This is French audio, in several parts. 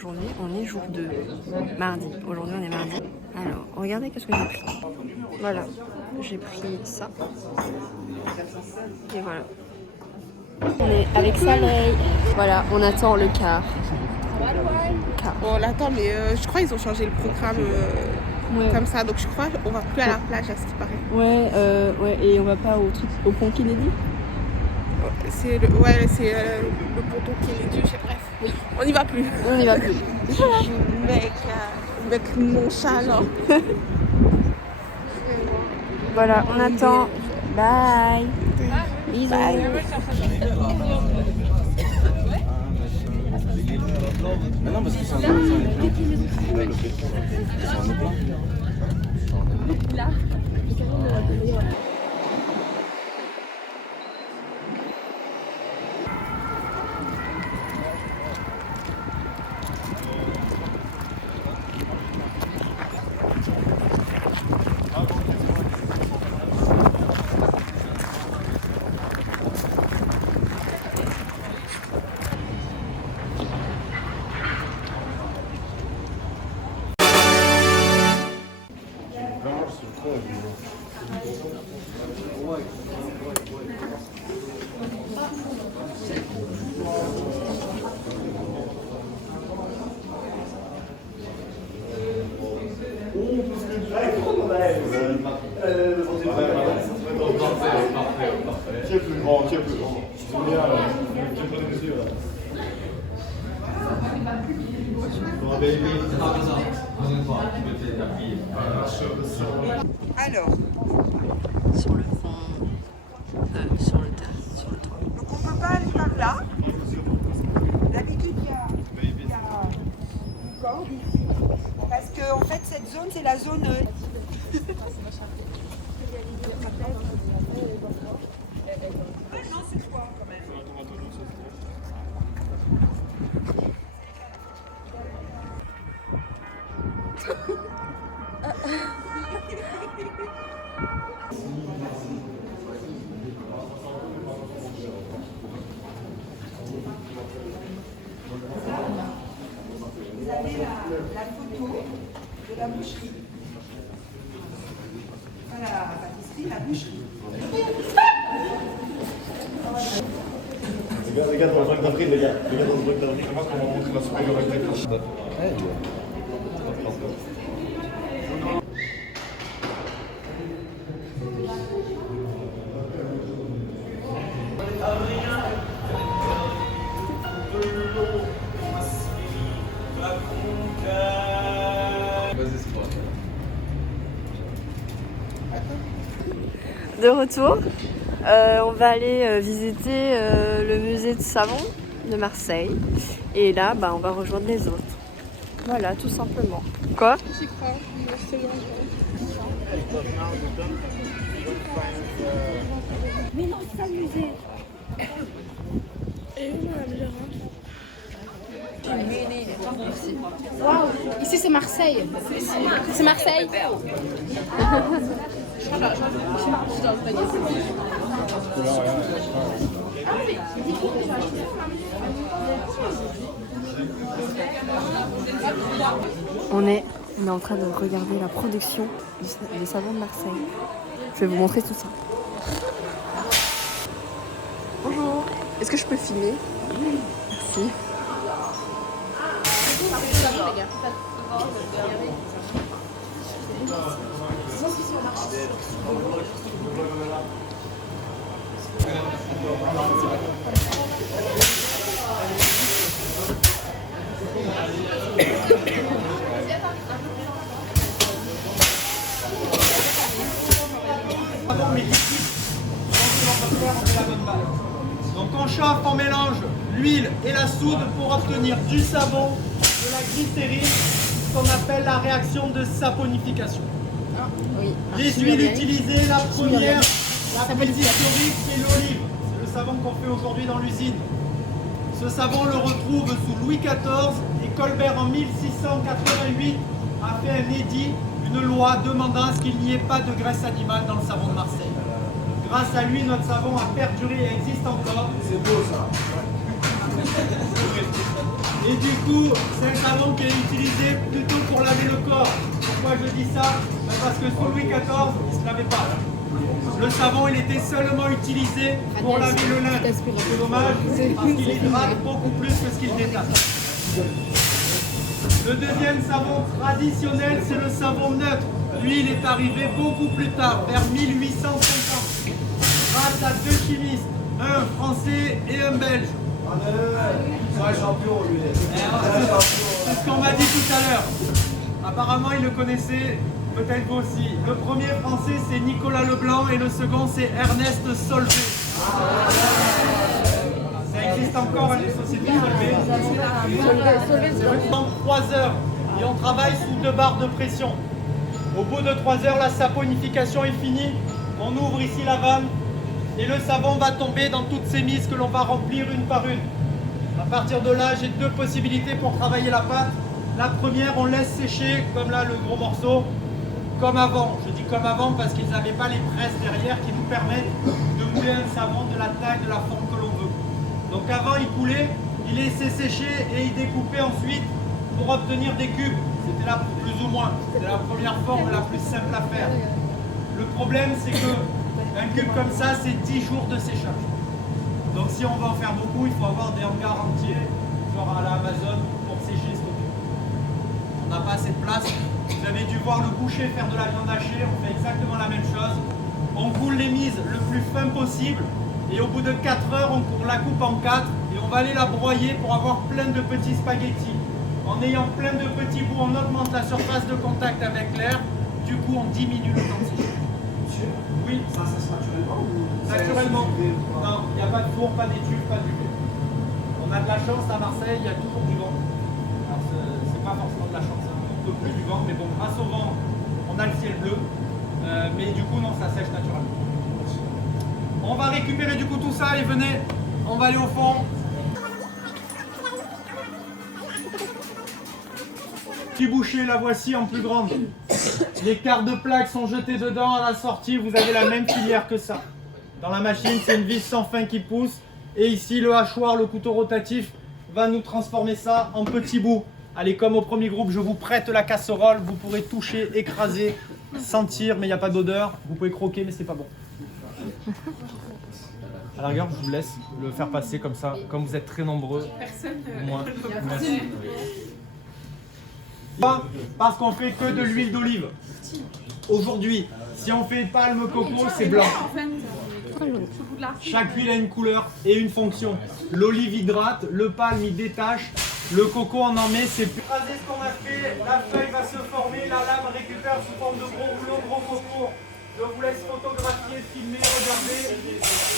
aujourd'hui, on est jour 2, mardi. Aujourd'hui on est mardi. Alors, regardez qu'est-ce que j'ai pris. Voilà, j'ai pris ça. Et voilà. On est avec Soleil. Voilà, on attend le car. On l'attend, mais je crois qu'ils ont changé le programme comme ça. Donc je crois qu'on va plus à la plage à ce qui paraît. Ouais, et on va pas au pont Kennedy. C'est le ponton Kennedy, bref. Oui. On n'y va plus. On n'y va plus. Mec nonchalant. Voilà, on attend. Bye. Bisous. Bye. Mais non, parce que c'est un plan. Qui est plus grand? Qui est plus grand? C'est bien, Alors, Sur le fond, sur le toit. donc on peut pas aller par là. D'habitude, il y a une corde ici. Parce que en fait, cette zone, c'est la zone. Non, c'est quoi quand même? Vous avez la photo de la boucherie. Pas la pâtisserie, la boucherie. Regarde dans le truc d'avril, les gars. Regarde dans le truc d'avril. Comment on va montrer la supériorité. De retour, on va aller visiter le musée de savon de Marseille. Et là, on va rejoindre les autres. Voilà, tout simplement. Quoi? J'y crois, c'est bon. Mais non, c'est ça le musée. Et où madame Gérard? Waouh, ici c'est Marseille. C'est Marseille. On est en train de regarder la production des savons de Marseille. Je vais vous montrer tout ça. Bonjour. Est-ce que je peux filmer? Oui. Merci. Donc on chauffe, on mélange l'huile et la soude pour obtenir du savon, de la glycérine, ce qu'on appelle la réaction de saponification. Oui. Les huiles utilisées, la première, la plus historique, c'est l'olive. C'est le savon qu'on fait aujourd'hui dans l'usine. Ce savon le retrouve sous Louis XIV et Colbert en 1688 a fait un édit, une loi demandant à ce qu'il n'y ait pas de graisse animale dans le savon de Marseille. Grâce à lui, notre savon a perduré et existe encore. C'est beau ça. Et du coup, c'est un savon qui est utilisé plutôt pour laver le corps. Pourquoi je dis ça? Parce que sous Louis XIV, il ne se lavait pas. Le savon, il était seulement utilisé pour laver le linge. C'est dommage, parce qu'il hydrate beaucoup plus que ce qu'il détache. Le deuxième savon traditionnel, c'est le savon neutre. Lui, il est arrivé beaucoup plus tard, vers 1850, grâce à deux chimistes, un français et un belge. C'est ce qu'on m'a dit tout à l'heure. Apparemment, il le connaissait, peut-être vous aussi. Le premier français, c'est Nicolas Leblanc et le second, c'est Ernest Solvay. Ça existe encore, les sociétés Solvay. En 3 heures, et on travaille sous 2 barres de pression. Au bout de 3 heures, la saponification est finie. On ouvre ici la vanne et le savon va tomber dans toutes ces mises que l'on va remplir une par une. À partir de là, j'ai 2 possibilités pour travailler la pâte. La première, on laisse sécher, comme là le gros morceau, comme avant. Je dis comme avant parce qu'ils n'avaient pas les presses derrière qui nous permettent de mouler un savon de la taille, de la forme que l'on veut. Donc avant, il coulait, il laissait sécher et il découpait ensuite pour obtenir des cubes. C'était là plus ou moins. C'était la première forme la plus simple à faire. Le problème, c'est que un cube comme ça, c'est 10 jours de séchage. Donc si on va en faire beaucoup, il faut avoir des hangars entiers, genre à la Amazon, pour sécher, stocker. On n'a pas assez de place. Vous avez dû voir le boucher faire de la viande hachée, on fait exactement la même chose. On coule les mises le plus fin possible et au bout de 4 heures, on la coupe en 4 et on va aller la broyer pour avoir plein de petits spaghettis. En ayant plein de petits bouts, on augmente la surface de contact avec l'air, du coup on diminue le temps de séchage. Oui, ça se naturellement ou... Naturellement. Non, il n'y a pas de four, pas d'étuve, pas du tout. On a de la chance à Marseille, il y a toujours du vent. Alors c'est pas forcément de la chance, un peu plus du vent, mais bon, grâce au vent, on a le ciel bleu. Mais du coup, non, ça sèche naturellement. On va récupérer du coup tout ça, allez, venez, on va aller au fond. Petit boucher, la voici en plus grande. Les quarts de plaque sont jetés dedans, à la sortie, vous avez la même filière que ça. Dans la machine, c'est une vis sans fin qui pousse. Et ici, le hachoir, le couteau rotatif, va nous transformer ça en petits bouts. Allez, comme au premier groupe, je vous prête la casserole. Vous pourrez toucher, écraser, sentir, mais il n'y a pas d'odeur. Vous pouvez croquer, mais c'est pas bon. À la rigueur, je vous laisse le faire passer comme ça. Comme vous êtes très nombreux, moi, merci. Parce qu'on fait que de l'huile d'olive. Aujourd'hui, si on fait palme coco, c'est blanc. Chaque huile a une couleur et une fonction. L'olive hydrate, le palme il détache, le coco on en met, c'est plus. Écraser ce qu'on a fait, la feuille va se former, la lame récupère sous forme de gros rouleaux, gros coco. Je vous laisse photographier, filmer, regarder.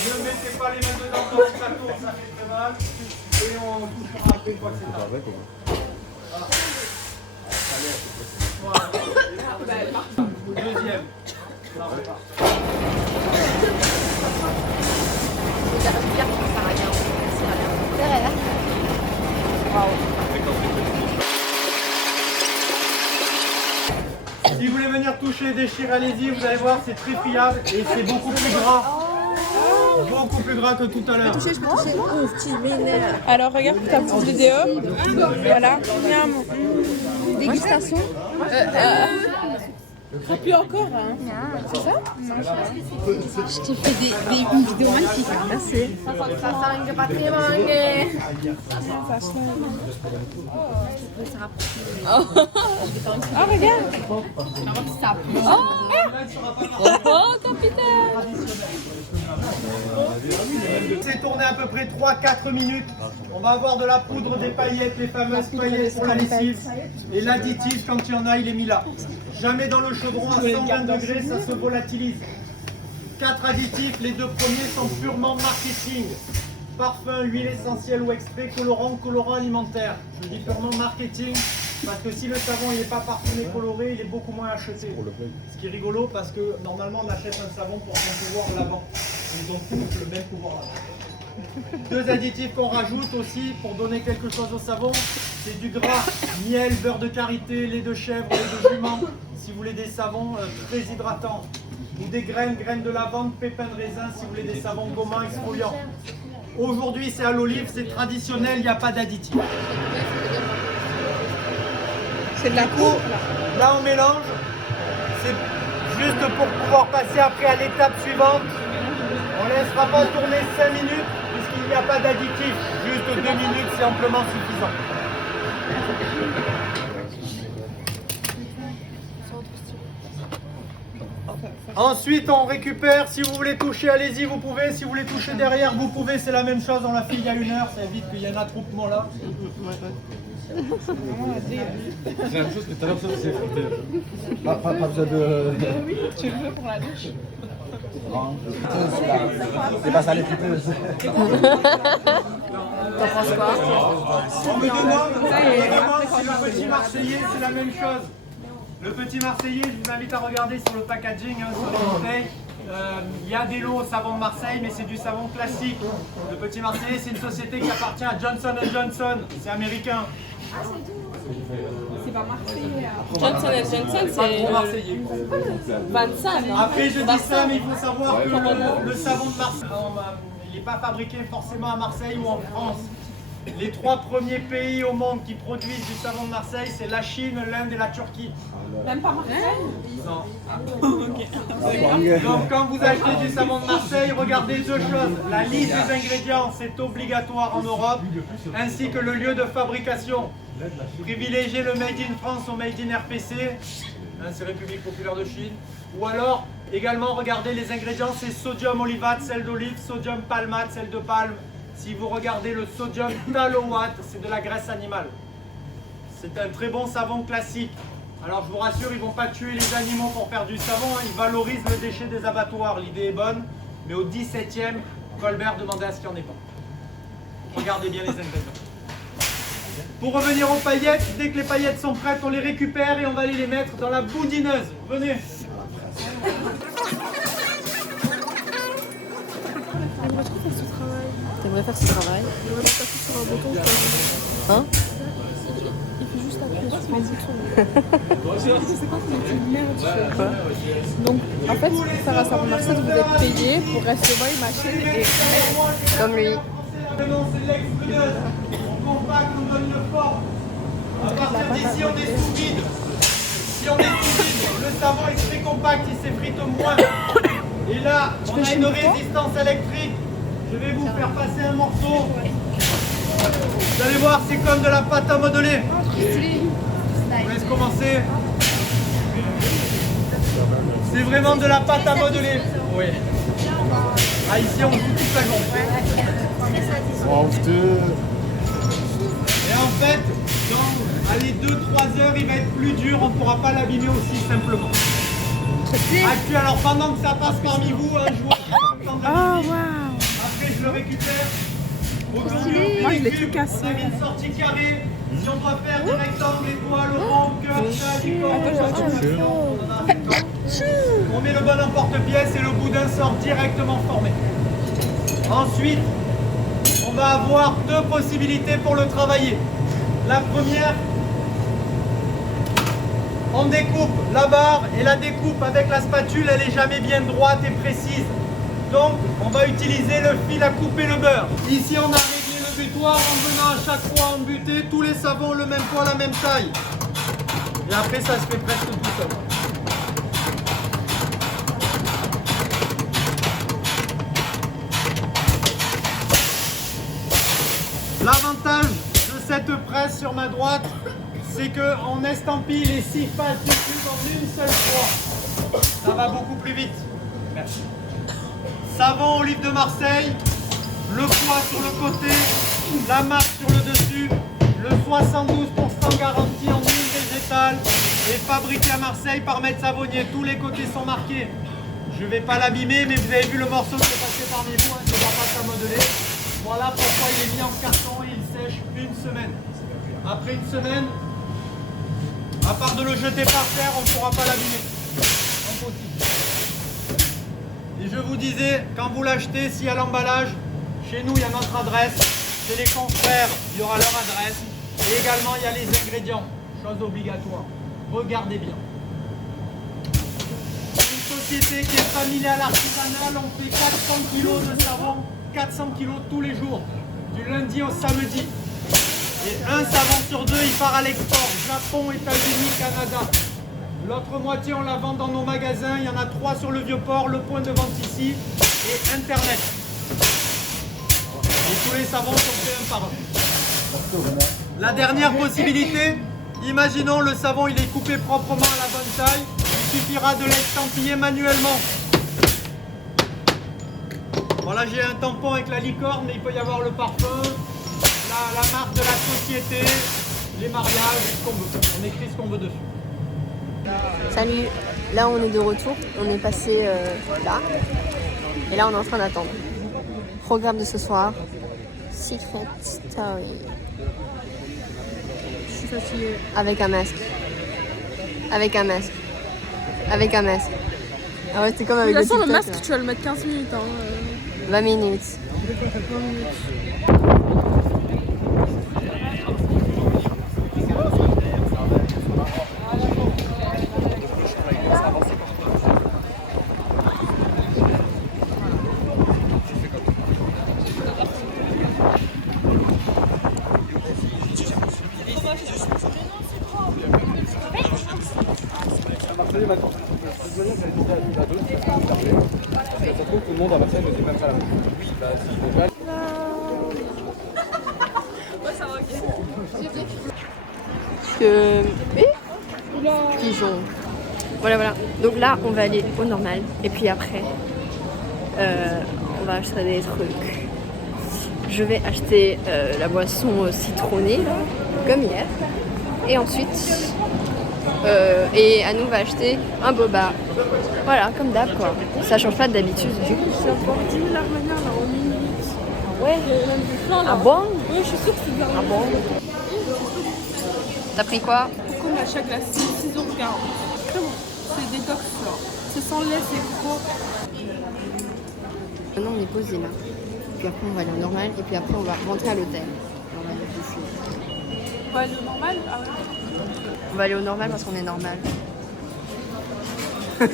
Ne mettez pas les mains dedans dans le plateau, ça fait très mal. Et on touchera après une fois que c'est terminé. Voilà. Deuxième. Ça repart. Si vous voulez venir toucher, déchirer, allez-y, vous allez voir, c'est très friable et c'est beaucoup plus gras. Beaucoup plus gras que tout à l'heure. Alors regarde ta petite vidéo. Voilà. Miam. Dégustation. Ça pue encore, hein. C'est ça? Non, je t'ai fait une vidéo magnifique. Merci. Ah, regarde. Oh, capitaine. C'est tourné à peu près 3-4 minutes. On va avoir de la poudre, des paillettes, les fameuses paillettes pour la lessive. Et l'additif, quand il y en a, il est mis là. Jamais dans le chaudron à 120 degrés, ça se volatilise. 4 additifs, les 2 premiers sont purement marketing. Parfum, huile essentielle ou extrait, colorant alimentaire. Je dis purement marketing parce que si le savon il n'est pas parfumé coloré, il est beaucoup moins acheté. Ce qui est rigolo parce que normalement on achète un savon pour son pouvoir lavant. Ils ont tous le même pouvoir lavant. 2 additifs qu'on rajoute aussi pour donner quelque chose au savon, c'est du gras, miel, beurre de karité, lait de chèvre, lait de jument, si vous voulez des savons très hydratants. Ou des graines de lavande, pépins de raisin, si vous voulez des savons gommants exfoliants. Aujourd'hui c'est à l'olive, c'est traditionnel, il n'y a pas d'additifs. C'est de la peau. Là, on mélange. C'est juste pour pouvoir passer après à l'étape suivante. On ne laissera pas tourner 5 minutes puisqu'il n'y a pas d'additif. Juste 2 minutes, c'est amplement suffisant. Ensuite, on récupère. Si vous voulez toucher, allez-y, vous pouvez. Si vous voulez toucher derrière, vous pouvez. C'est la même chose. On l'a fait il y a 1 heure. Ça évite qu'il y ait un attroupement là. C'est la même chose que tout à l'heure, sauf que c'est effronté. Pas besoin de. Oui, tu le veux pour la douche. Non, c'est pas ça les friteuse. T'en penses quoi? On me demande si le petit Marseillais, c'est la même chose. Le petit Marseillais, je vous invite à regarder sur le packaging, hein, sur les bouteilles. Il y a des lots au savon de Marseille, mais c'est du savon classique. Le petit Marseillais, c'est une société qui appartient à Johnson & Johnson. C'est américain. C'est pas Marseillais. Johnson & Johnson, c'est Marseillais. Vanessa, non? Après, je dis ça, mais il faut savoir que le savon de Marseille, il n'est pas fabriqué forcément à Marseille ou en France. Les 3 premiers pays au monde qui produisent du savon de Marseille, c'est la Chine, l'Inde et la Turquie. Même pas Marseille? Non. Donc quand vous achetez du savon de Marseille, regardez 2 choses. La liste des ingrédients, c'est obligatoire en Europe, ainsi que le lieu de fabrication. Privilégiez le Made in France au Made in RPC, hein, c'est République Populaire de Chine. Ou alors, également, regardez les ingrédients, c'est sodium olivate, sel d'olive, sodium palmate, sel de palme. Si vous regardez le sodium tallowate, c'est de la graisse animale. C'est un très bon savon classique. Alors je vous rassure, ils ne vont pas tuer les animaux pour faire du savon, hein. Ils valorisent le déchet des abattoirs. L'idée est bonne, mais au 17e, Colbert demandait à ce qu'il n'y en ait pas. Regardez bien les ingrédients. Pour revenir aux paillettes, dès que les paillettes sont prêtes, on les récupère et on va aller les mettre dans la boudineuse. Venez. T'aimerais faire ce travail? Hein? Donc, en fait, pour faire un savon Marseille, vous êtes payé pour recevoir une machine et Comme lui. C'est l'extrudeuse. On compacte, on donne une forme. À partir d'ici, on est sous vide. Si on est sous vide, le savon est très compact, il s'effrite moins. Et là, on a une résistance électrique. Je vais vous faire passer un morceau. Vous allez voir, c'est comme de la pâte à modeler. Je vous laisse commencer. C'est vraiment de la pâte à modeler. Oui. Ah, ici, on joue toute la journée. Et en fait, dans allez, 2-3 heures, il va être plus dur, on ne pourra pas l'abîmer aussi simplement. Alors pendant que ça passe parmi vous, un joueur. Après, je le récupère. Aujourd'hui, Moi, je l'ai tout cassé. On a mis une sortie carrée. Si on doit faire des rectangles, étoiles, rond, cœur, chat, licorne, on met le bon emporte-pièce et le boudin sort directement formé. Ensuite, on va avoir 2 possibilités pour le travailler. La première, on découpe la barre et la découpe avec la spatule, elle n'est jamais bien droite et précise. Donc, on va utiliser le fil à couper le beurre. Ici, on a réglé le butoir en venant à chaque fois embuter tous les savons le même poids, la même taille. Et après, ça se fait presque tout seul. L'avantage de cette presse sur ma droite, c'est qu'on estampille les 6 faces du cube en une seule fois. Ça va beaucoup plus vite. Merci. Savon olive de Marseille, le poids sur le côté, la marque sur le dessus, le 72% garanti en huile végétale et fabriqué à Marseille par Maître Savonnier. Tous les côtés sont marqués. Je ne vais pas l'abîmer, mais vous avez vu le morceau qui est passé parmi vous, hein, c'est la pâte à modeler. Voilà pourquoi il est mis en carton et il sèche une semaine. Après une semaine, à part de le jeter par terre, on ne pourra pas l'abîmer. Impossible. Et je vous disais, quand vous l'achetez, s'il y a l'emballage, chez nous il y a notre adresse, chez les confrères il y aura leur adresse, et également il y a les ingrédients, chose obligatoire. Regardez bien. Une société qui est familiale artisanale, on fait 400 kg de savon, 400 kg tous les jours, du lundi au samedi. Et un savon sur deux, il part à l'export. Japon, États-Unis, Canada. L'autre moitié, on la vend dans nos magasins. Il y en a 3 sur le Vieux-Port, le point de vente ici et Internet. Et tous les savons sont faits un par un. La dernière possibilité, imaginons le savon, il est coupé proprement à la bonne taille. Il suffira de l'estampiller manuellement. Voilà, j'ai un tampon avec la licorne, mais il peut y avoir le parfum, la marque de la société, les mariages, ce qu'on veut. On écrit ce qu'on veut dessus. Salut, là on est de retour, on est passé là, et là on est en train d'attendre. Programme de ce soir, Secret Story. Je suis fatiguée. Avec un masque. Avec un masque. Avec un masque. Ah ouais, c'est comme avec De toute façon, le TikTok, masque, là. tu vas le mettre 15 minutes. 20 minutes. 20 minutes. Tout le monde à Marseille ne dit même pas la même chose. Oui, bah, si je vais Pigeon. Voilà, voilà. Donc là, on va aller au normal. Et puis après, on va acheter des trucs. Je vais acheter la boisson citronnée, là, comme hier. Et ensuite, et Anou va acheter un boba. Voilà, comme d'hab, quoi. Ça change pas d'habitude. J'ai apporté l'Armagnac là en minutes. Ouais. Même du flan là. Ah bon? Oui, je suis sûre que c'est bien. Ah bon? T'as pris quoi? Pourquoi l'achat glacé, 6,40 €. Très bon. C'est détox là. C'est sans lait, c'est gros. Maintenant, on est posé là. Puis après, on va aller au normal. Et puis après, on va rentrer à l'hôtel. On va aller bouffer. On va aller au normal. Ah ouais. On va aller au normal parce qu'on est normal. Je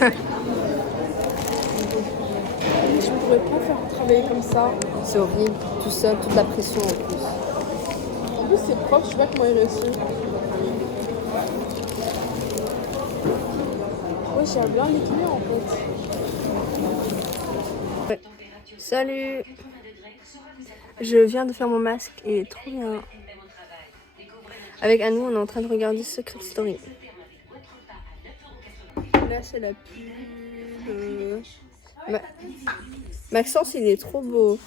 pourrais pas faire travailler comme ça. C'est horrible. Tout seul, toute la pression en plus. En plus, c'est propre, je sais pas comment il réussit. Ouais, j'aimerais bien l'équilibre en fait. Salut! Je viens de faire mon masque et il est trop bien. Avec Anou, on est en train de regarder Secret Story. Là, c'est la pub. Maxence, il est trop beau.